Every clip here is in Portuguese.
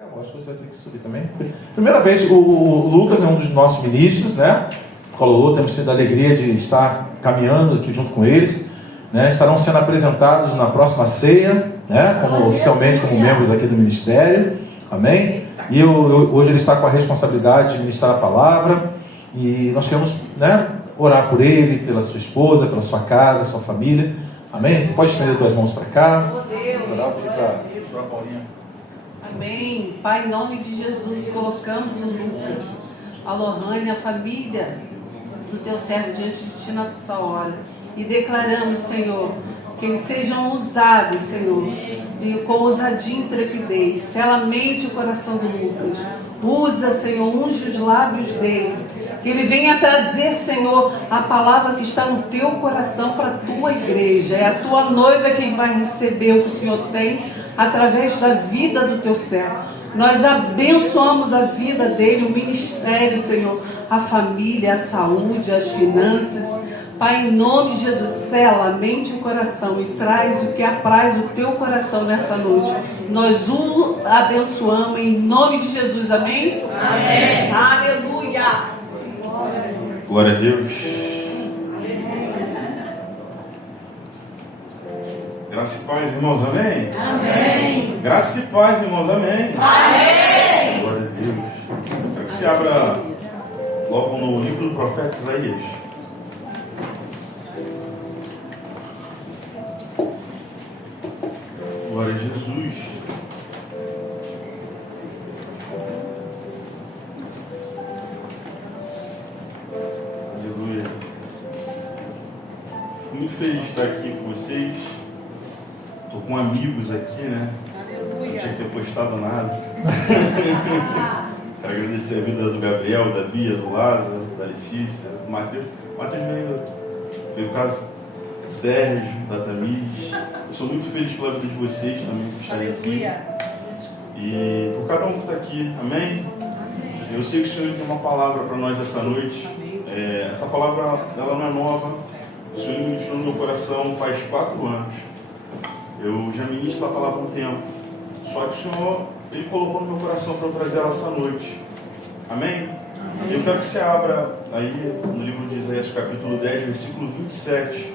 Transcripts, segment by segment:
Acho que você vai ter que subir também. Primeira vez, o Lucas é um dos nossos ministros, né? Colorou, temos tido a alegria de estar caminhando aqui junto com eles, né? Estarão sendo apresentados na próxima ceia, né? Oficialmente como membros aqui do ministério, amém? E hoje ele está com a responsabilidade de ministrar a palavra e nós queremos, né, orar por ele, pela sua esposa, pela sua casa, sua família, amém? Você pode estender as tuas mãos para cá. Amém. Pai, em nome de Jesus, colocamos o Lucas, a Lohane, a família do teu servo diante de ti nessa hora. E declaramos, Senhor, que eles sejam usados, Senhor, e com ousadia e intrepidez. Sela a mente e o coração do Lucas. Usa, Senhor, unge os lábios dele. Que ele venha trazer, Senhor, a palavra que está no teu coração para a tua igreja. É a tua noiva quem vai receber o que o Senhor tem através da vida do teu servo. Nós abençoamos a vida dele, o ministério, Senhor, a família, a saúde, as finanças. Pai, em nome de Jesus, sela a mente e o coração e traz o que apraz o teu coração nessa noite. Nós o abençoamos em nome de Jesus, amém? Amém. Aleluia. Glória a Deus. Graça e paz, irmãos, amém? Amém. Graça e paz, irmãos, amém? Amém. Glória a Deus. Quero que você abra logo no livro do profeta Isaías. Glória a Jesus. Aleluia. Fico muito feliz de estar aqui com vocês. Estou com amigos aqui, né? Aleluia. Não tinha que ter postado nada. Quero agradecer a vida do Gabriel, da Bia, do Lázaro, da Letícia, do Matheus. Matheus veio o caso, Sérgio, da Tamires. Eu sou muito feliz pela vida de vocês também, por estarem aqui. E por cada um que está aqui, amém? Eu sei que o Senhor tem uma palavra para nós essa noite. Essa palavra, ela não é nova. O Senhor me ministrou no meu coração faz 4 anos. Eu já ministro a palavra há um tempo. Só que o Senhor, Ele colocou no meu coração para eu trazer ela essa noite. Amém? Eu quero que você abra aí no livro de Isaías, capítulo 10, versículo 27.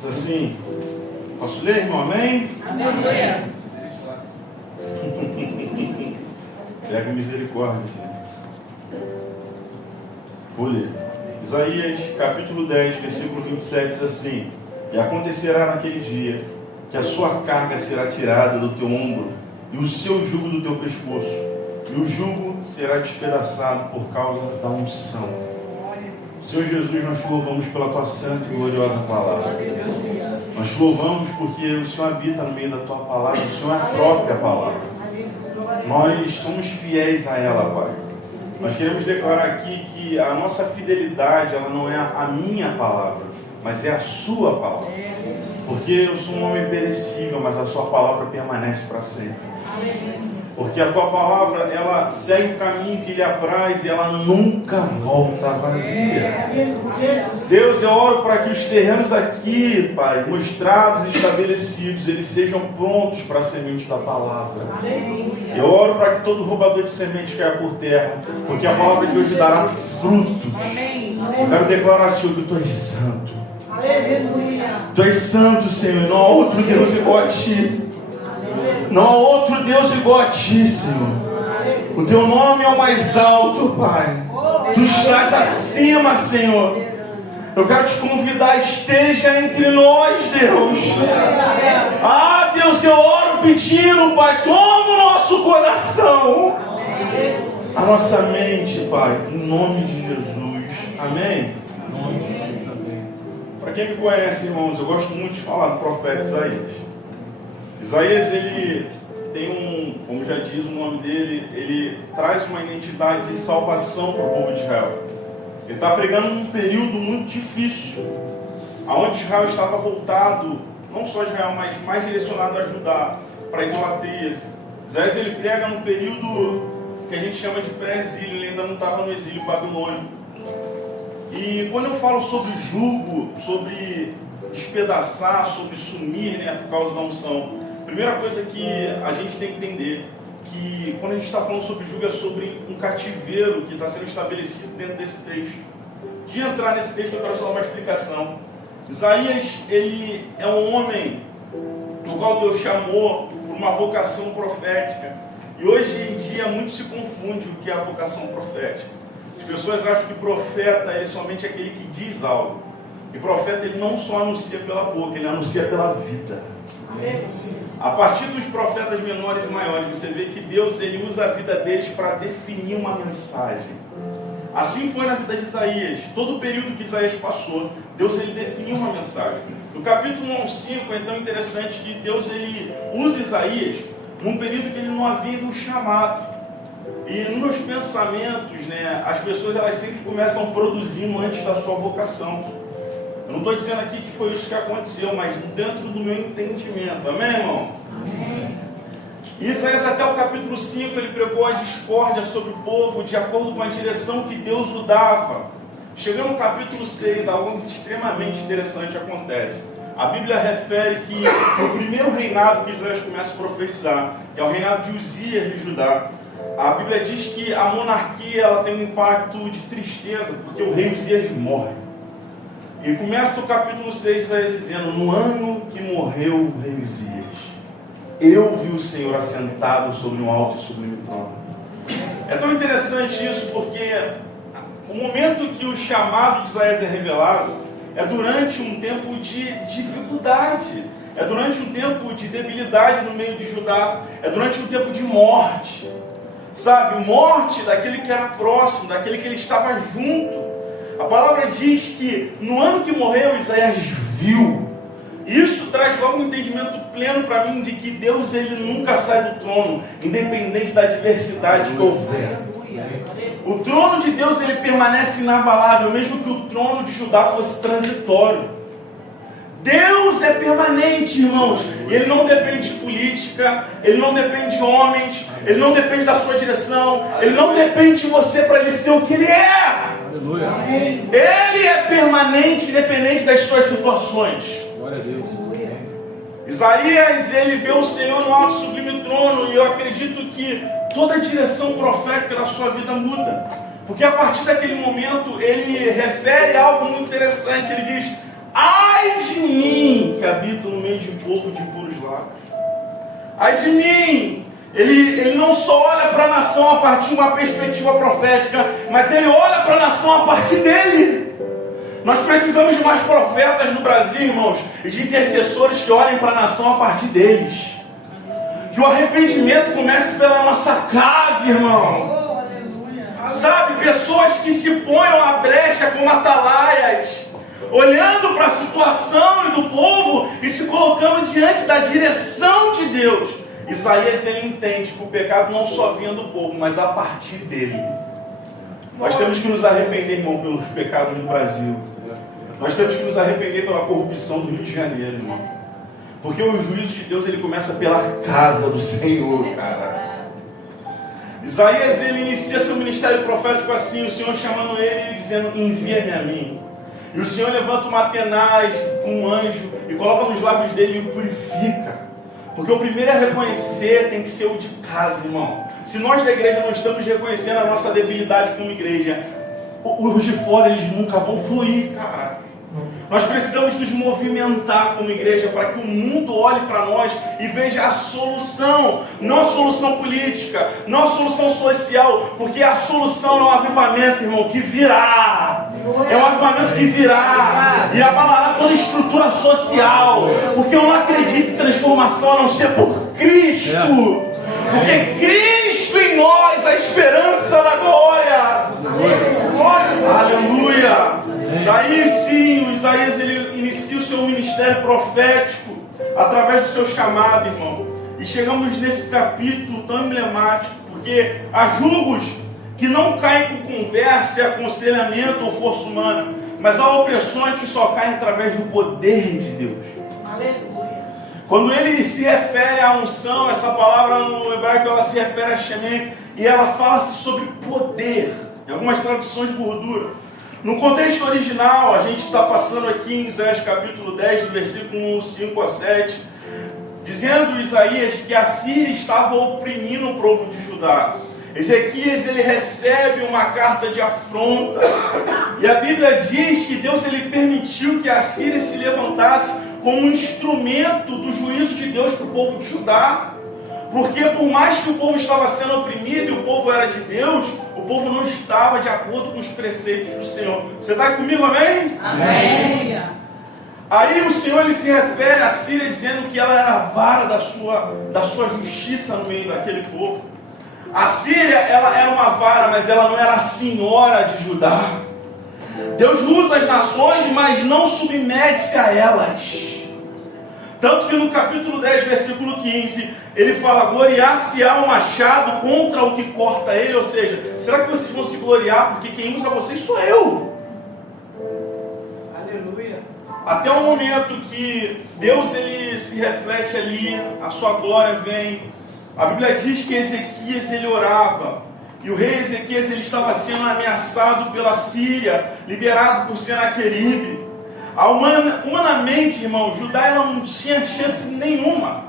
Diz assim: posso ler, irmão? Amém? Aleluia. Pega misericórdia, Senhor. Vou ler. Isaías, capítulo 10, versículo 27, diz assim: e acontecerá naquele dia que a sua carga será tirada do teu ombro e o seu jugo do teu pescoço, e o jugo será despedaçado por causa da unção. Senhor Jesus, nós te louvamos pela tua santa e gloriosa palavra. Nós te louvamos porque o Senhor habita no meio da tua palavra, o Senhor é a própria palavra. Nós somos fiéis a ela, Pai. Nós queremos declarar aqui que a nossa fidelidade, ela não é a minha palavra, mas é a sua palavra. Porque eu sou um homem perecível, mas a sua palavra permanece para sempre. Porque a tua palavra, ela segue o caminho que lhe apraz e ela nunca volta vazia. Deus, eu oro para que os terrenos aqui, Pai, mostrados e estabelecidos, eles sejam prontos para a semente da palavra. Eu oro para que todo roubador de semente caia por terra, porque a palavra de hoje dará frutos. Eu quero declarar, Senhor, que tu és santo. Tu és santo, Senhor, não há outro Deus igual a ti. Não há outro Deus igual a ti, Senhor. O teu nome é o mais alto, Pai. Tu estás acima, Senhor. Eu quero te convidar, esteja entre nós, Deus. Ah, Deus, eu oro pedindo, Pai, toma o nosso coração, a nossa mente, Pai, em nome de Jesus. Amém? Em nome de Jesus, amém. Para quem me conhece, irmãos, eu gosto muito de falar do profeta Isaías. Isaías, ele tem como já diz o nome dele, ele traz uma identidade de salvação para o povo de Israel. Ele está pregando num período muito difícil, onde Israel estava voltado, não só Israel, mas mais direcionado a Judá, para a idolatria. Isaías, ele prega num período que a gente chama de pré-exílio, ele ainda não estava no exílio babilônico. E quando eu falo sobre jugo, sobre despedaçar, sobre sumir, né, por causa da unção, Primeira coisa que a gente tem que entender, que quando a gente está falando sobre jugo, é sobre um cativeiro que está sendo estabelecido dentro desse texto. De entrar nesse texto, eu quero só dar uma explicação. Isaías, ele é um homem no qual Deus chamou por uma vocação profética. E hoje em dia muito se confunde o que é a vocação profética. As pessoas acham que profeta ele é somente aquele que diz algo. E profeta ele não só anuncia pela boca, ele anuncia pela vida. A partir dos profetas menores e maiores, você vê que Deus ele usa a vida deles para definir uma mensagem. Assim foi na vida de Isaías. Todo o período que Isaías passou, Deus ele definiu uma mensagem. Do capítulo 1 ao 5 é tão interessante que Deus ele usa Isaías num período que ele não havia um chamado. E nos pensamentos, né, as pessoas elas sempre começam produzindo antes da sua vocação. Eu não estou dizendo aqui que foi isso que aconteceu, mas dentro do meu entendimento. Amém, irmão? Amém. Isaías até o capítulo 5, ele pregou a discórdia sobre o povo, de acordo com a direção que Deus o dava. Chegando no capítulo 6, algo extremamente interessante acontece. A Bíblia refere que no primeiro reinado que Isaías começa a profetizar, que é o reinado de Uzias de Judá, a Bíblia diz que a monarquia ela tem um impacto de tristeza, porque o rei Uzias morre. E começa o capítulo 6 dizendo: no ano que morreu o rei Uzias, eu vi o Senhor assentado sobre um alto e sublime trono. É tão interessante isso, porque o momento que o chamado de Isaías é revelado é durante um tempo de dificuldade, é durante um tempo de debilidade no meio de Judá, é durante um tempo de morte, sabe? Morte daquele que era próximo, daquele que ele estava junto. A palavra diz que no ano que morreu, Isaías viu. Isso traz logo um entendimento pleno para mim de que Deus ele nunca sai do trono, independente da adversidade que houver. O trono de Deus ele permanece inabalável, mesmo que o trono de Judá fosse transitório. Deus é permanente, irmãos. Ele não depende de política, ele não depende de homens, ele não depende da sua direção, ele não depende de você para ele ser o que ele é. Aleluia. Ele é permanente, independente das suas situações. Glória a Deus. Isaías, ele vê o Senhor no alto sublime trono, e eu acredito que toda a direção profética da sua vida muda. Porque a partir daquele momento, ele refere algo muito interessante. Ele diz: ai de mim, que habito no meio de um povo de impuros lábios. Ai de mim. Ele não só olha para a nação a partir de uma perspectiva profética, mas ele olha para a nação a partir dele. Nós precisamos de mais profetas no Brasil, irmãos, e de intercessores que olhem para a nação a partir deles. Que o arrependimento comece pela nossa casa, irmão. Sabe, pessoas que se ponham à brecha como atalaias, olhando para a situação do povo e se colocando diante da direção de Deus. Isaías ele entende que o pecado não só vinha do povo, mas a partir dele. Nós temos que nos arrepender, irmão, pelos pecados no Brasil. Nós temos que nos arrepender pela corrupção do Rio de Janeiro, irmão. Porque o juízo de Deus ele começa pela casa do Senhor, cara. Isaías ele inicia seu ministério profético assim, o Senhor chamando ele e dizendo: envia-me a mim. E o Senhor levanta uma tenaz com um anjo e coloca nos lábios dele e o purifica. Porque o primeiro a reconhecer tem que ser o de casa, irmão. Se nós da igreja não estamos reconhecendo a nossa debilidade como igreja, os de fora eles nunca vão fluir, cara. Nós precisamos nos movimentar como igreja para que o mundo olhe para nós e veja a solução. Não a solução política, não a solução social, porque a solução é um avivamento, irmão, que virá. É um avivamento que virá e abalará toda a estrutura social. Porque eu não acredito em transformação a não ser por Cristo. Porque Cristo em nós, a esperança da glória. Aleluia. Daí sim, o Isaías ele inicia o seu ministério profético através do seu chamado, irmão. E chegamos nesse capítulo tão emblemático, porque há julgos que não caem por conversa, aconselhamento ou força humana, mas há opressões que só caem através do poder de Deus. Aleluia. Quando ele se refere à unção, essa palavra no hebraico ela se refere a Shemen, e ela fala-se sobre poder. Em algumas traduções gordura. No contexto original, a gente está passando aqui em Isaías capítulo 10, do versículo 5 a 7. dizendo Isaías que a Síria estava oprimindo o povo de Judá. Ezequias, ele recebe uma carta de afronta, e a Bíblia diz que Deus, ele permitiu que a Síria se levantasse como um instrumento do juízo de Deus para o povo de Judá, porque por mais que o povo estava sendo oprimido e o povo era de Deus, o povo não estava de acordo com os preceitos do Senhor. Você está comigo, amém? Amém. Aí o Senhor, ele se refere à Síria dizendo que ela era a vara da sua justiça no meio daquele povo. A Síria, ela era uma vara, mas ela não era a senhora de Judá. Deus usa as nações, mas não submete-se a elas. Tanto que no capítulo 10, versículo 15, ele fala: gloriar-se-á o machado contra o que corta ele. Ou seja, será que vocês vão se gloriar porque quem usa vocês sou eu? Aleluia. Até o momento que Deus, ele se reflete ali, a sua glória vem. A Bíblia diz que Ezequias, ele orava, e o rei Ezequias, ele estava sendo ameaçado pela Síria, liderado por Senaqueribe. Humanamente, irmão, Judá, ela não tinha chance nenhuma.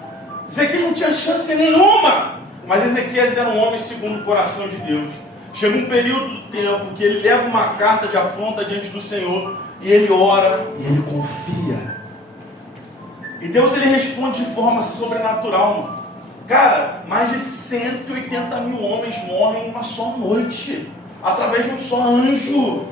Ezequias não tinha chance nenhuma, mas Ezequias era um homem segundo o coração de Deus. Chega um período do tempo que ele leva uma carta de afronta diante do Senhor, e ele ora, e ele confia. E Deus, ele responde de forma sobrenatural, mano. Cara, mais de 180 mil homens morrem em uma só noite, através de um só anjo.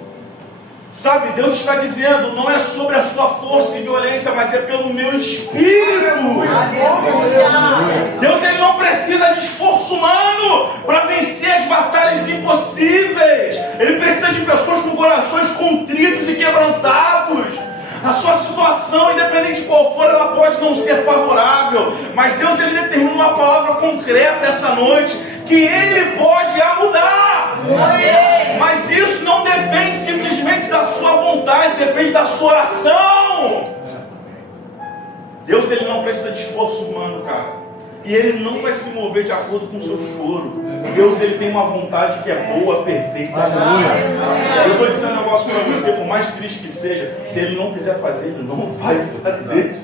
Sabe, Deus está dizendo, não é sobre a sua força e violência, mas é pelo meu espírito. Aleluia. Deus, ele não precisa de esforço humano para vencer as batalhas impossíveis. Ele precisa de pessoas com corações contritos e quebrantados. A sua situação, independente de qual for, ela pode não ser favorável, mas Deus, ele determina uma palavra concreta essa noite, que Ele pode a mudar. Mas isso não depende simplesmente da sua vontade, depende da sua oração. Deus, ele não precisa de esforço humano, cara. E Ele não vai se mover de acordo com o seu choro. Deus, ele tem uma vontade que é boa, perfeita. Aleluia. Eu vou dizer um negócio para você, por mais triste que seja, se Ele não quiser fazer, Ele não vai fazer.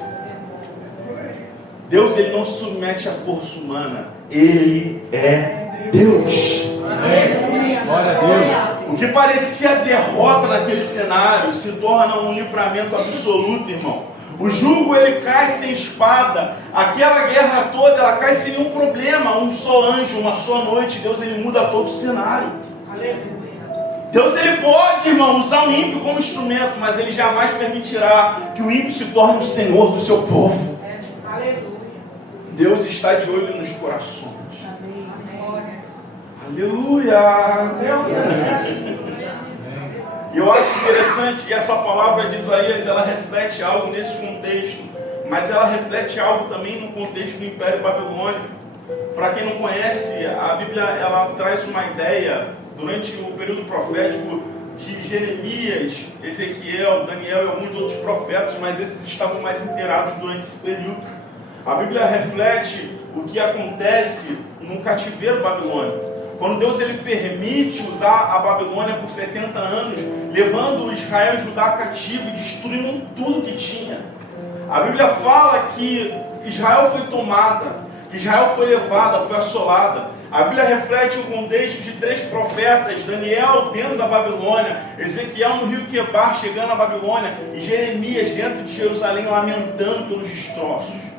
Deus, ele não se submete à força humana. Ele é Deus. Glória a Deus. O que parecia derrota naquele cenário se torna um livramento absoluto, irmão. O jugo, ele cai sem espada. Aquela guerra toda, ela cai sem nenhum problema. Um só anjo, uma só noite. Deus, ele muda todo o cenário. Deus, ele pode, irmão, usar o ímpio como instrumento, mas ele jamais permitirá que o ímpio se torne o senhor do seu povo. Deus está de olho nos corações. Aleluia. E eu acho interessante que essa palavra de Isaías, ela reflete algo nesse contexto, mas ela reflete algo também no contexto do Império Babilônico. Para quem não conhece, a Bíblia, ela traz uma ideia, durante o período profético de Jeremias, Ezequiel, Daniel e alguns outros profetas, mas esses estavam mais inteirados durante esse período. A Bíblia reflete o que acontece no cativeiro babilônico. Quando Deus, ele permite usar a Babilônia por 70 anos, levando Israel e Judá cativo e destruindo tudo que tinha. A Bíblia fala que Israel foi tomada, que Israel foi levada, foi assolada. A Bíblia reflete o contexto de 3 profetas: Daniel dentro da Babilônia, Ezequiel no rio Quebar chegando à Babilônia, e Jeremias dentro de Jerusalém lamentando pelos destroços.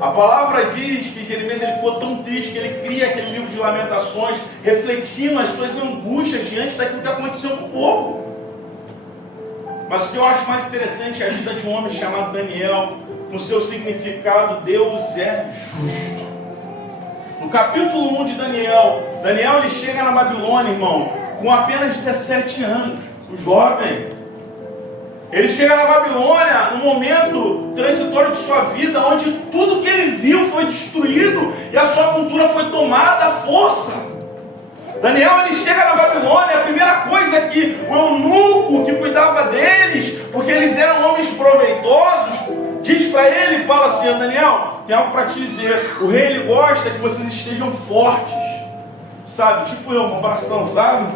A palavra diz que Jeremias, ele ficou tão triste que ele cria aquele livro de lamentações, refletindo as suas angústias diante daquilo que aconteceu com o povo. Mas o que eu acho mais interessante é a vida de um homem chamado Daniel, no seu significado: Deus é justo. No capítulo 1 de Daniel, ele chega na Babilônia, irmão, com apenas 17 anos, o jovem. Ele chega na Babilônia num momento transitório de sua vida, onde tudo que ele viu foi destruído e a sua cultura foi tomada à força. Daniel, ele chega na Babilônia, a primeira coisa é que o eunuco que cuidava deles, porque eles eram homens proveitosos, diz para ele, fala assim: Daniel, tem algo para te dizer, o rei, ele gosta que vocês estejam fortes, sabe, tipo eu, um abração, sabe?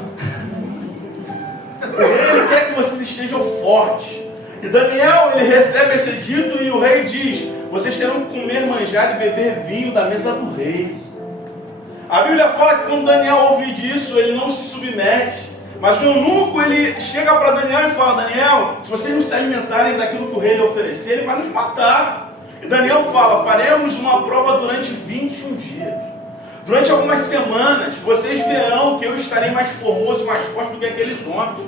O rei, ele quer que vocês estejam fortes. E Daniel, ele recebe esse dito e o rei diz: vocês terão que comer manjar e beber vinho da mesa do rei. A Bíblia fala que quando Daniel ouve disso, ele não se submete. Mas o eunuco, ele chega para Daniel e fala: Daniel, se vocês não se alimentarem daquilo que o rei lhe oferecer, ele vai nos matar. E Daniel fala: faremos uma prova durante 21 dias. Durante algumas semanas, vocês verão que eu estarei mais formoso e mais forte do que aqueles homens.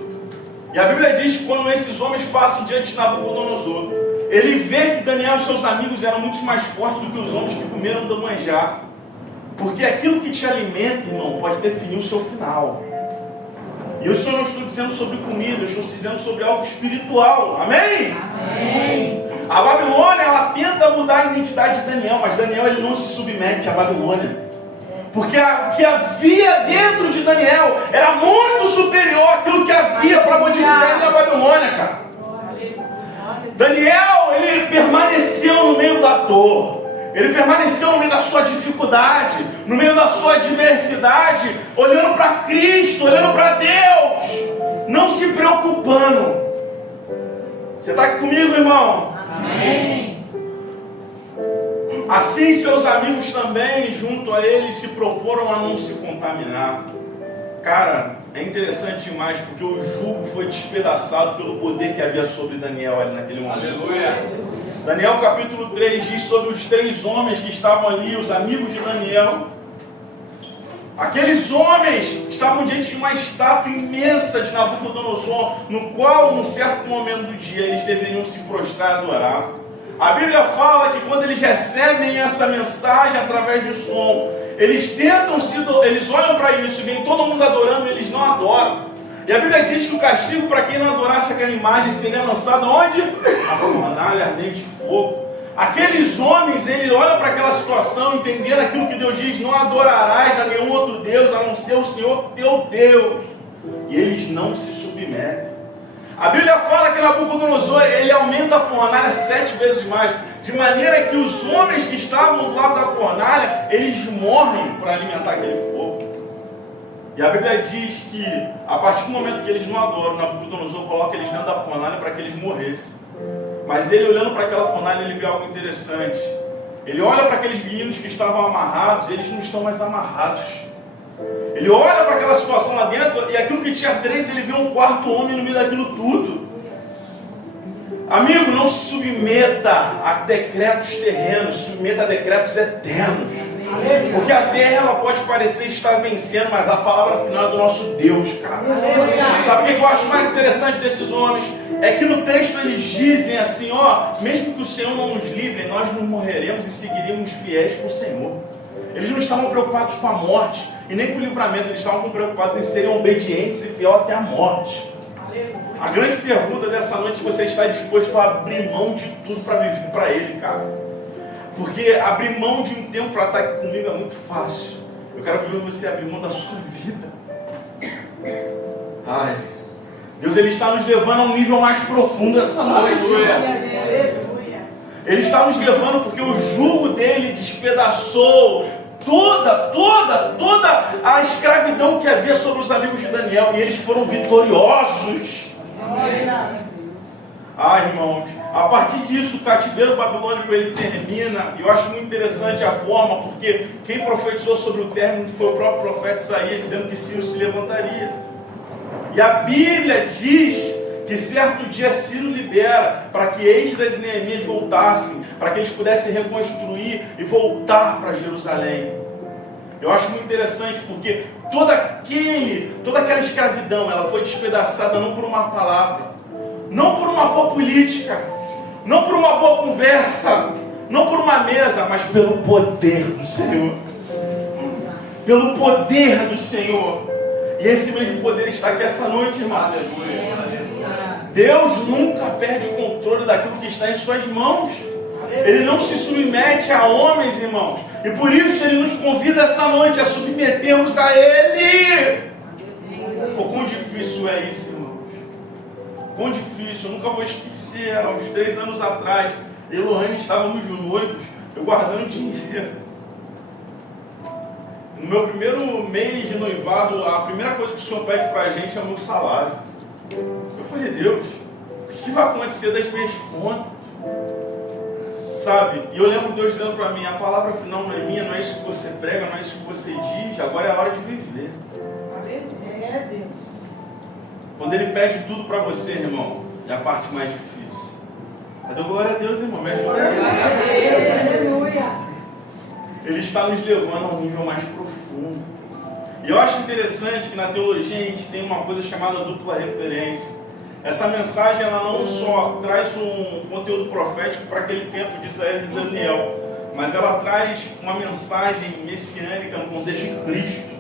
E a Bíblia diz que quando esses homens passam diante de Nabucodonosor, ele vê que Daniel e seus amigos eram muito mais fortes do que os homens que comeram do manjar. Porque aquilo que te alimenta, irmão, pode definir o seu final. E eu só não estou dizendo sobre comida, eu estou dizendo sobre algo espiritual. Amém? Amém. A Babilônia, ela tenta mudar a identidade de Daniel, mas Daniel, ele não se submete à Babilônia. Porque o que havia dentro de Daniel era muito superior àquilo que havia para modificar ele na Babilônia, cara. Daniel, ele permaneceu no meio da dor. Ele permaneceu no meio da sua dificuldade, no meio da sua adversidade, olhando para Cristo, olhando para Deus, não se preocupando. Você está aqui comigo, irmão? Amém. Assim seus amigos também, junto a ele, se proporam a não se contaminar. Cara, é interessante demais, porque o jugo foi despedaçado pelo poder que havia sobre Daniel ali naquele momento. Aleluia! Daniel capítulo 3 diz sobre os 3 homens que estavam ali, os amigos de Daniel. Aqueles homens estavam diante de uma estátua imensa de Nabucodonosor, no qual, num certo momento do dia, eles deveriam se prostrar e adorar. A Bíblia fala que quando eles recebem essa mensagem através de som, eles eles olham para isso e vem todo mundo adorando e eles não adoram. E a Bíblia diz que o castigo para quem não adorasse aquela imagem seria lançado onde? A fornalha ardente de fogo. Aqueles homens, eles olham para aquela situação, entendendo aquilo que Deus diz: não adorarás a nenhum outro Deus, a não ser o Senhor teu Deus. E eles não se submetem. A Bíblia fala que Nabucodonosor, ele aumenta a fornalha 7 vezes mais, de maneira que os homens que estavam do lado da fornalha, eles morrem para alimentar aquele fogo. E a Bíblia diz que, a partir do momento que eles não adoram, Nabucodonosor coloca eles dentro da fornalha para que eles morressem. Mas ele, olhando para aquela fornalha, ele vê algo interessante. Ele olha para aqueles meninos que estavam amarrados, eles não estão mais amarrados. Ele olha para aquela situação lá dentro, e aquilo que tinha 3, ele vê um 4º homem no meio daquilo tudo. Amigo, não se submeta a decretos terrenos, submeta a decretos eternos. Porque a terra, ela pode parecer estar vencendo, mas a palavra final é do nosso Deus, cara. Sabe o que eu acho mais interessante desses homens? É que no texto eles dizem assim: ó, mesmo que o Senhor não nos livre, nós não morreremos e seguiríamos fiéis para o Senhor. Eles não estavam preocupados com a morte e nem com o livramento, eles estavam preocupados em serem obedientes e fiel até a morte. A grande pergunta dessa noite é se você está disposto a abrir mão de tudo para viver para Ele, cara. Porque abrir mão de um tempo para estar aqui comigo é muito fácil. Eu quero ver você abrir mão da sua vida. Ai, Deus, Ele está nos levando a um nível mais profundo essa noite. Ele está nos levando porque o jugo dele despedaçou toda a escravidão que havia sobre os amigos de Daniel. E eles foram vitoriosos. Irmãos, a partir disso o cativeiro babilônico ele termina. E eu acho muito interessante a forma, porque quem profetizou sobre o término foi o próprio profeta Isaías, dizendo que Ciro se levantaria. E a Bíblia diz que certo dia Ciro libera para que Esdras e Neemias voltassem, para que eles pudessem reconstruir e voltar para Jerusalém. Eu acho muito interessante porque toda aquela escravidão, ela foi despedaçada não por uma palavra, não por uma boa política, não por uma boa conversa, não por uma mesa, mas pelo poder do Senhor. Pelo poder do Senhor. E esse mesmo poder está aqui essa noite, irmão. Deus nunca perde o controle daquilo que está em suas mãos. Ele não se submete a homens, irmãos. E por isso Ele nos convida essa noite a submetermos a Ele. O quão difícil é isso, irmãos. Quão difícil. Eu nunca vou esquecer. Há uns 3 anos atrás, eu e Lohane estávamos noivos, eu guardando dinheiro. No meu primeiro mês de noivado, a primeira coisa que o Senhor pede para a gente é o meu salário. Eu falei: Deus, o que vai acontecer das minhas contas? Sabe? E eu lembro Deus dizendo para mim, a palavra final não é minha, não é isso que você prega, não é isso que você diz, agora é a hora de viver. É Deus. Quando Ele pede tudo para você, irmão, é a parte mais difícil. Cadê glória a Deus, irmão? Me ajuda aí. Aleluia. Ele está nos levando a um nível mais profundo. E eu acho interessante que na teologia a gente tem uma coisa chamada dupla referência. Essa mensagem ela não só traz um conteúdo profético para aquele tempo de Isaías e Daniel, mas ela traz uma mensagem messiânica no contexto de Cristo.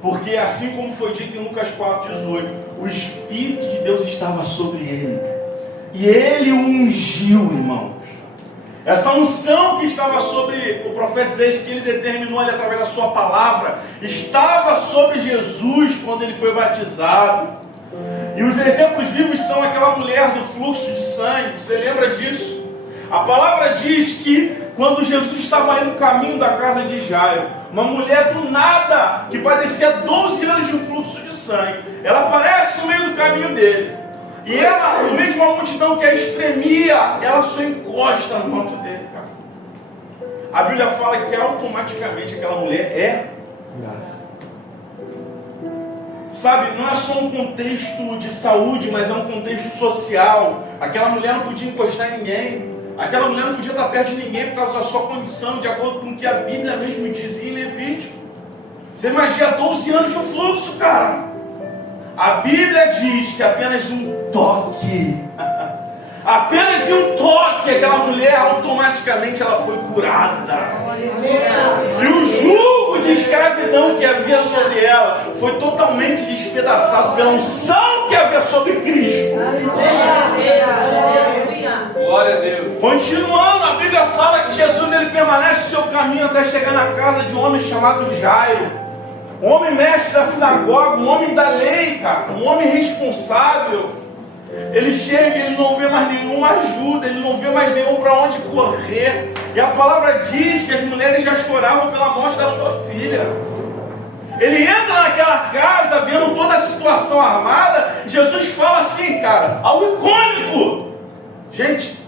Porque assim como foi dito em Lucas 4,18, o Espírito de Deus estava sobre ele. E ele o ungiu, irmãos. Essa unção que estava sobre o profeta Isaías, que ele determinou ali através da sua palavra, estava sobre Jesus quando ele foi batizado. E os exemplos vivos são aquela mulher do fluxo de sangue. Você lembra disso? A palavra diz que quando Jesus estava aí no caminho da casa de Jairo, uma mulher do nada, que padecia 12 anos de um fluxo de sangue, ela aparece no meio do caminho dele. E ela, no meio de uma multidão que a espremia, ela só encosta no manto dele, cara. A Bíblia fala que automaticamente aquela mulher é curada. Sabe, não é só um contexto de saúde, mas é um contexto social. Aquela mulher não podia encostar em ninguém. Aquela mulher não podia estar perto de ninguém por causa da sua condição, de acordo com o que a Bíblia mesmo dizia em Levítico. Você imagina 12 anos de fluxo, cara. A Bíblia diz que apenas um toque, apenas um toque, aquela mulher automaticamente ela foi curada. E o jugo de escravidão que havia sobre ela foi totalmente despedaçado pela unção que havia sobre Cristo. Glória a Deus. Continuando, a Bíblia fala que Jesus ele permanece o seu caminho até chegar na casa de um homem chamado Jairo. Um homem mestre da sinagoga, um homem da lei, cara, um homem responsável. Ele chega e ele não vê mais nenhuma ajuda, ele não vê mais nenhum para onde correr. E a palavra diz que as mulheres já choravam pela morte da sua filha. Ele entra naquela casa vendo toda a situação armada. E Jesus fala assim, cara, algo icônico. Gente,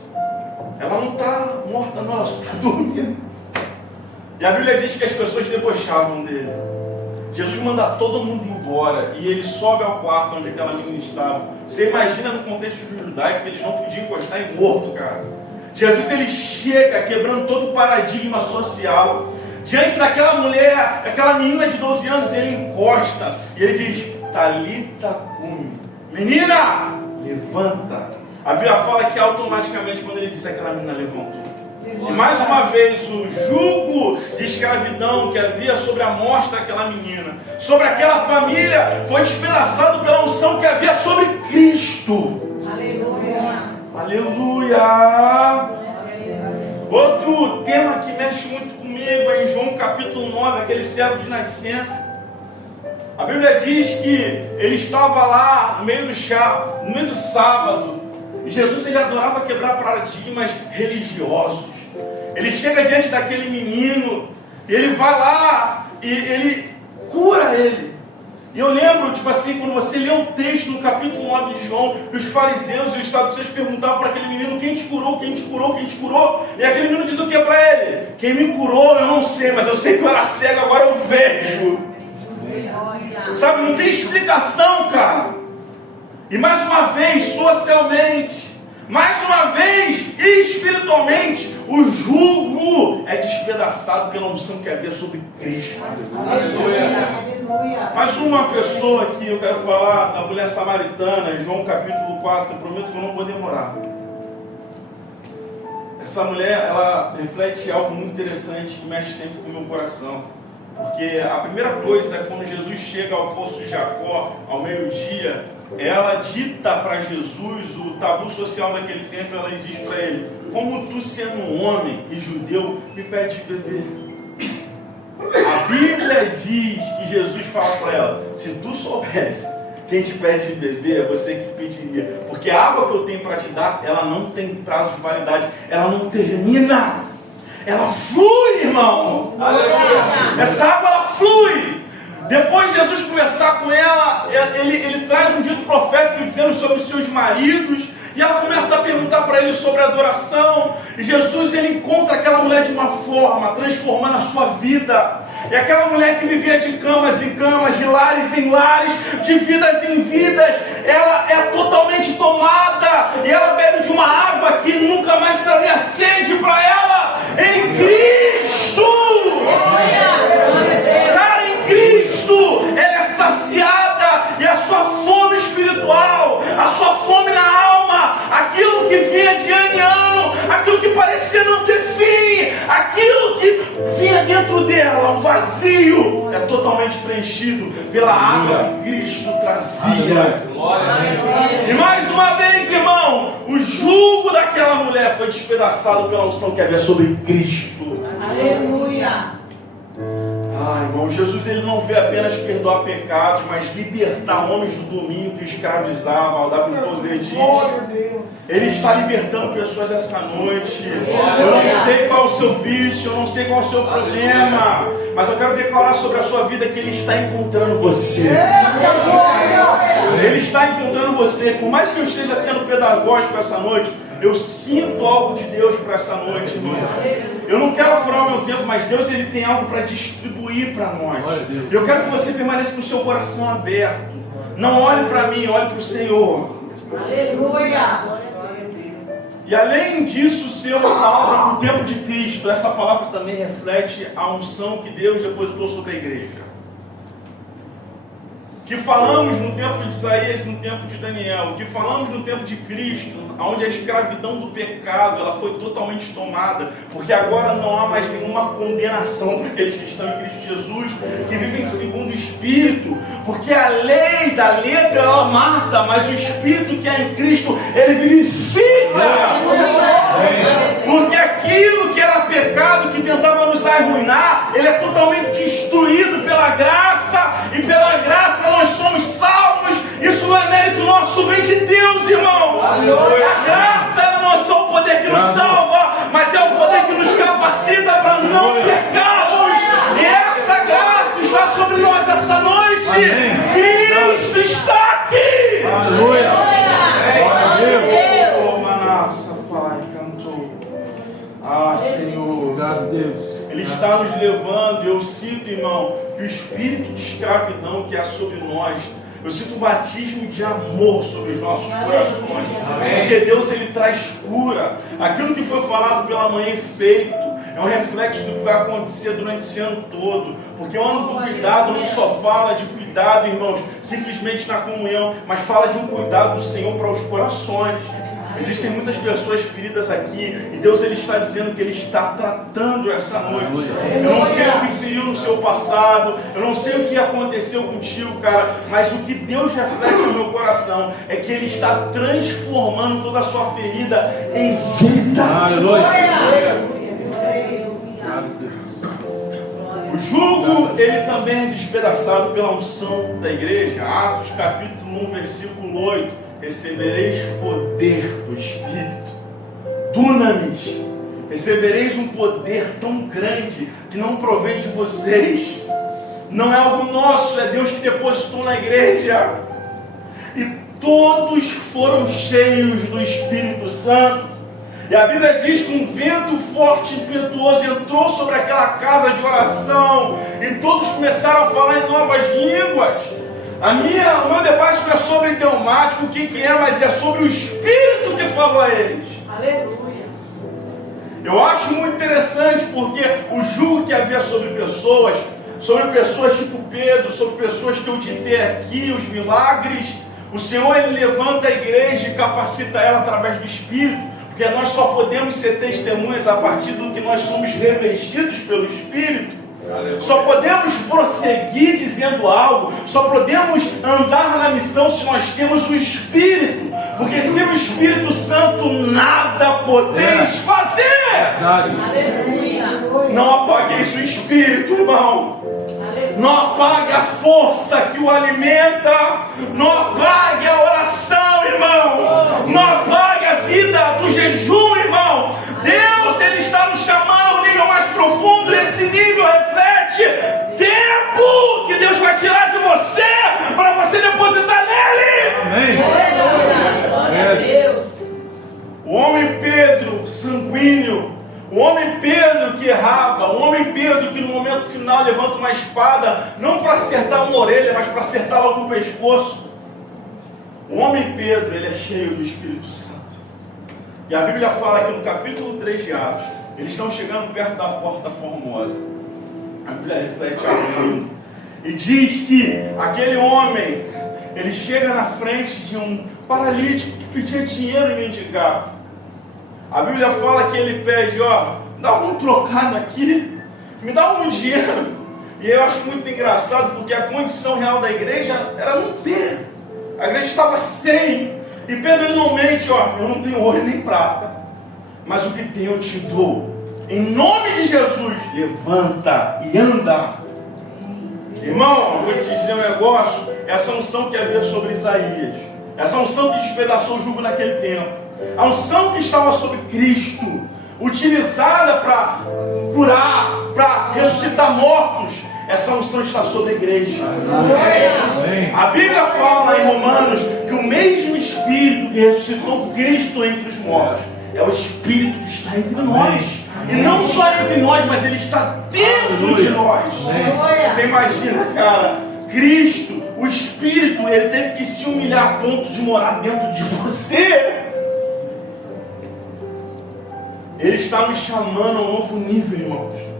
ela não está morta não, ela só está dormindo. E a Bíblia diz que as pessoas debochavam dele. Jesus manda todo mundo embora e ele sobe ao quarto onde aquela menina estava. Você imagina no contexto judaico que eles não podiam encostar em morto, cara. Jesus ele chega quebrando todo o paradigma social. Diante daquela mulher, aquela menina de 12 anos, ele encosta e ele diz: Talita cumi. Menina, levanta. A Bíblia fala que automaticamente quando ele disse, aquela menina levantou. E mais uma vez o jugo de escravidão que havia sobre a morte daquela menina, sobre aquela família, foi despedaçado pela unção que havia sobre Cristo. Aleluia. Aleluia. Outro tema que mexe muito comigo é em João capítulo 9, aquele servo de nascença. A Bíblia diz que ele estava lá no meio do sábado, e Jesus ele adorava quebrar paradigmas religiosos. Ele chega diante daquele menino, ele vai lá e ele cura ele. E eu lembro, tipo assim, quando você lê o texto no capítulo 9 de João, que os fariseus e os saduceus perguntavam para aquele menino: quem te curou, quem te curou, quem te curou? E aquele menino diz o que para ele? Quem me curou eu não sei, mas eu sei que eu era cego, agora eu vejo. Sabe, não tem explicação, cara. E mais uma vez, socialmente, mais uma vez, espiritualmente, o jugo é despedaçado pela unção que havia sobre Cristo. Aleluia. Mas uma pessoa que eu quero falar, da mulher samaritana, em João capítulo 4, eu prometo que eu não vou demorar. Essa mulher, ela reflete algo muito interessante que mexe sempre com o meu coração. Porque a primeira coisa, quando Jesus chega ao poço de Jacó, ao meio-dia, ela dita para Jesus o tabu social daquele tempo. Ela diz para ele: como tu, sendo um homem e judeu, me pede de beber? A Bíblia diz que Jesus fala para ela: se tu soubesse quem te pede de beber, é você que pediria, porque a água que eu tenho para te dar, ela não tem prazo de validade, ela não termina, ela flui, irmão. Aleluia. Essa água ela flui. Depois de Jesus conversar com ela, ele traz um dito profético dizendo sobre os seus maridos, e ela começa a perguntar para ele sobre adoração. E Jesus, ele encontra aquela mulher de uma forma, transformando a sua vida. E aquela mulher que vivia de camas em camas, de lares em lares, de vidas em vidas, ela é totalmente tomada. E ela bebe de uma água que nunca mais traria sede para ela. Em Cristo! Cara, em Cristo, ela é saciada. E a sua fome espiritual, a sua fome na alma, aquilo que vinha de ano em ano, aquilo que parecia não ter fim, aquilo que vinha dentro dela, o vazio, é totalmente preenchido pela água que Cristo trazia. E mais uma vez, irmão, o jugo daquela mulher foi despedaçado pela unção que havia sobre Cristo. Aleluia! Irmão, Jesus, ele não veio apenas perdoar pecados, mas libertar homens do domínio que o escravizavam. O diz. Ele está libertando pessoas essa noite. Eu não sei qual é o seu vício, eu não sei qual é o seu problema, mas eu quero declarar sobre a sua vida que Ele está encontrando você. Ele está encontrando você. Por mais que eu esteja sendo pedagógico essa noite, eu sinto algo de Deus para essa noite, irmão. Eu não quero furar o meu tempo, mas Deus, ele tem algo para distribuir para nós. Eu quero que você permaneça com o seu coração aberto. Não olhe para mim, olhe para o Senhor. Aleluia! E além disso, ser uma palavra no tempo de Cristo, essa palavra também reflete a unção que Deus depositou sobre a igreja. Que falamos no tempo de Isaías, no tempo de Daniel, que falamos no tempo de Cristo, onde a escravidão do pecado ela foi totalmente tomada, porque agora não há mais nenhuma condenação para aqueles que estão em Cristo Jesus, que vivem segundo o Espírito, porque a lei da letra ela mata, mas o Espírito que é em Cristo, ele vivifica. Porque aquilo que era pecado, que tentava nos arruinar, ele é totalmente destruído pela graça, e pela graça nós somos salvos. Isso não é mérito nosso, vem de Deus, irmão. A graça não é só o poder que nos salva, mas é o poder que nos capacita para não pecarmos. E essa graça está sobre nós essa noite. Cristo está aqui. Aleluia. Senhor. Obrigado, Deus. Ele está nos levando, e eu sinto, irmão, que o espírito de escravidão que há sobre nós, eu sinto o batismo de amor sobre os nossos corações. Porque Deus, ele traz cura. Aquilo que foi falado pela manhã e feito é um reflexo do que vai acontecer durante esse ano todo. Porque o ano do cuidado não só fala de cuidado, irmãos, simplesmente na comunhão, mas fala de um cuidado do Senhor para os corações. Existem muitas pessoas feridas aqui, e Deus, ele está dizendo que Ele está tratando essa noite. Eu não sei o que feriu no seu passado, eu não sei o que aconteceu contigo, cara, mas o que Deus reflete no meu coração é que Ele está transformando toda a sua ferida em vida. O jugo, ele também é despedaçado pela unção da igreja. Atos capítulo 1, versículo 8. Recebereis poder do Espírito. Dunamis. Recebereis um poder tão grande que não provém de vocês. Não é algo nosso, é Deus que depositou na igreja. E todos foram cheios do Espírito Santo. E a Bíblia diz que um vento forte e impetuoso entrou sobre aquela casa de oração. E todos começaram a falar em novas línguas. O meu debate não é sobre o idiomático, o que é, mas é sobre o Espírito que falou a eles. Aleluia. Eu acho muito interessante porque o jugo que havia sobre pessoas tipo Pedro, sobre pessoas que eu ditei aqui, os milagres, o Senhor, ele levanta a igreja e capacita ela através do Espírito, porque nós só podemos ser testemunhas a partir do que nós somos revestidos pelo Espírito. Só podemos prosseguir dizendo algo, só podemos andar na missão se nós temos o Espírito, porque sem o Espírito Santo nada podeis fazer. Não apagueis o Espírito, irmão. Não apague a força que o alimenta. Não apague a oração, irmão. Não apague a vida do jejum, irmão. Deus, ele está nos chamando a um nível mais profundo. Esse nível reflete tempo que Deus vai tirar de você para você depositar nele. Amém. Glória a Deus. O homem homem Pedro sanguíneo, o homem Pedro que errava, o homem Pedro que no momento final levanta uma espada, não para acertar uma orelha, mas para acertar logo no pescoço. O homem Pedro, ele é cheio do Espírito Santo. E a Bíblia fala aqui no capítulo 3 de Atos, eles estão chegando perto da Porta Formosa. A Bíblia reflete algo e diz que aquele homem, ele chega na frente de um paralítico que pedia dinheiro e mendigava. A Bíblia fala que ele pede, ó, dá um trocado aqui, me dá um dinheiro. E eu acho muito engraçado, porque a condição real da igreja era não ter. A igreja estava sem. E Pedro ele não mente, ó, eu não tenho ouro nem prata, mas o que tenho eu te dou. Em nome de Jesus, levanta e anda. Irmão, eu vou te dizer um negócio, essa unção que havia sobre Isaías, essa unção que despedaçou o jugo naquele tempo, a unção que estava sobre Cristo, utilizada para curar, para ressuscitar mortos, essa unção está sobre a igreja. A Bíblia fala em Romanos que o mesmo Espírito que ressuscitou Cristo entre os mortos é o Espírito que está entre nós. E não só entre nós, mas ele está dentro de nós. Você imagina, cara, Cristo, o Espírito, ele teve que se humilhar a ponto de morar dentro de você. Ele está nos chamando a um novo nível, irmãos.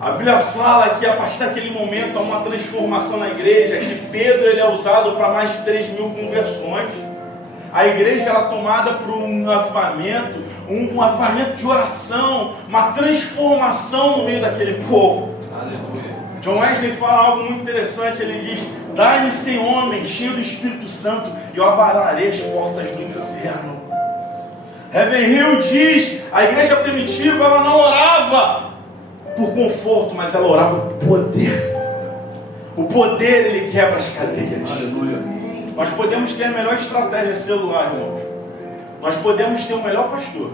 A Bíblia fala que a partir daquele momento há uma transformação na igreja, que Pedro ele é usado para mais de 3.000 conversões. A igreja ela é tomada por um avivamento, um avivamento de oração, uma transformação no meio daquele povo. Aleluia. John Wesley fala algo muito interessante, ele diz: dai-me 100 homens cheios do Espírito Santo e eu abalarei as portas do inferno. Ravenhill diz, a igreja primitiva ela não orava por conforto, mas ela orava por poder. O poder ele quebra as cadeias. Aleluia. Nós podemos ter a melhor estratégia celular, irmãos. Nós podemos ter o melhor pastor,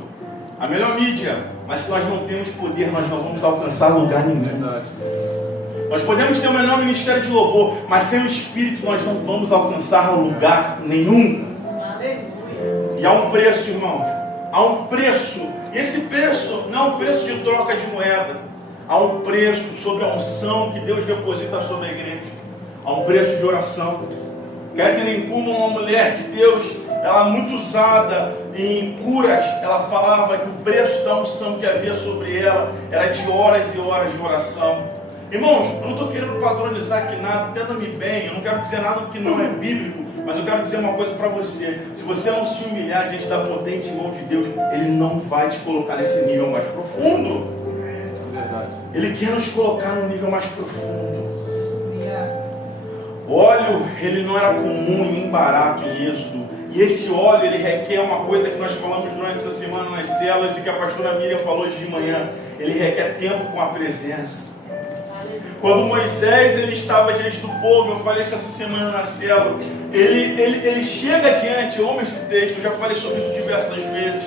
a melhor mídia, mas se nós não temos poder, nós não vamos alcançar lugar nenhum. Verdade. Nós podemos ter o melhor ministério de louvor, mas sem o Espírito nós não vamos alcançar lugar nenhum. E há um preço, irmãos. Há um preço. E esse preço não é um preço de troca de moeda. Há um preço sobre a unção que Deus deposita sobre a igreja. Há um preço de oração. Catherine Kuhlman, uma mulher de Deus, ela muito usada em curas, ela falava que o preço da unção que havia sobre ela era de horas e horas de oração. Irmãos, eu não estou querendo padronizar aqui nada, entenda-me bem, eu não quero dizer nada que não é bíblico, mas eu quero dizer uma coisa para você: se você não se humilhar diante da potente mão de Deus, Ele não vai te colocar nesse nível mais profundo. É verdade. Ele quer nos colocar no nível mais profundo. O óleo, ele não era comum nem barato em Êxodo. E esse óleo, ele requer uma coisa que nós falamos durante essa semana nas células e que a pastora Miriam falou hoje de manhã. Ele requer tempo com a presença. Quando Moisés ele estava diante do povo, eu falei isso essa semana na célula, ele chega diante, eu amo esse texto, eu já falei sobre isso diversas vezes.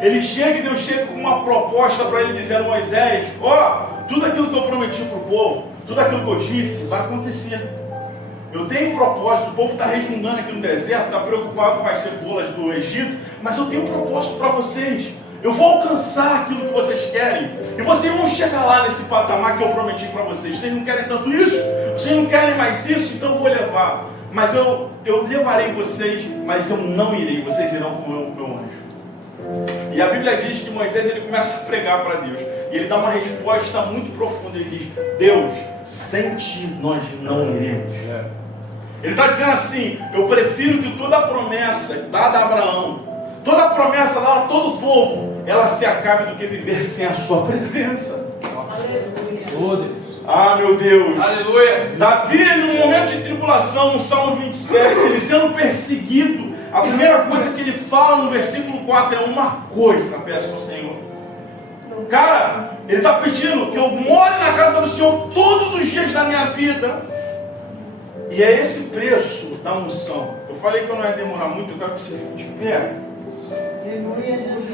Ele chega e Deus chega com uma proposta para ele dizer: Moisés, ó, tudo aquilo que eu prometi para o povo, tudo aquilo que eu disse, vai acontecer. Eu tenho um propósito, o povo está resmungando aqui no deserto, está preocupado com as cebolas do Egito, mas eu tenho um propósito para vocês. Eu vou alcançar aquilo que vocês querem. E vocês vão chegar lá nesse patamar que eu prometi para vocês. Vocês não querem tanto isso? Vocês não querem mais isso? Então eu vou levar. Mas eu levarei vocês, mas eu não irei. Vocês irão com o meu anjo. E a Bíblia diz que Moisés ele começa a pregar para Deus. E ele dá uma resposta muito profunda. Ele diz: Deus, sem ti nós não iremos. Ele está dizendo assim: eu prefiro que toda a promessa dada a Abraão, toda a promessa dada a todo o povo, ela se acabe do que viver sem a sua presença. Aleluia. Ah, meu Deus. Aleluia. Davi, num momento de tribulação, no Salmo 27, ele sendo perseguido, a primeira coisa que ele fala no versículo 4 é: uma coisa peço ao Senhor. Cara, ele está pedindo que eu more na casa do Senhor todos os dias da minha vida. E é esse preço da unção. Eu falei que eu não ia demorar muito, eu quero que você fique de pé. Aleluia, Jesus.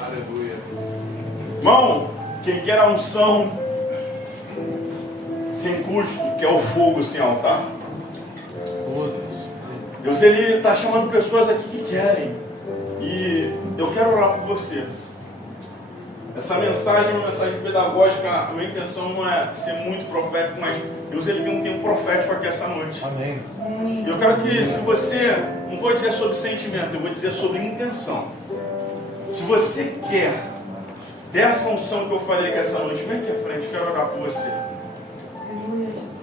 Aleluia. Irmão, quem quer a unção sem custo, que é o fogo sem altar. Oh, Deus. Deus, Ele está chamando pessoas aqui que querem. E eu quero orar por você. Essa mensagem é uma mensagem pedagógica. A minha intenção não é ser muito profético, mas Deus, Ele tem um tempo profético aqui essa noite. Amém. E eu quero que, se você, não vou dizer sobre sentimento, eu vou dizer sobre intenção. Se você quer dessa unção que eu falei aqui essa noite, vem aqui à frente, eu quero orar por você. Aleluia, Jesus.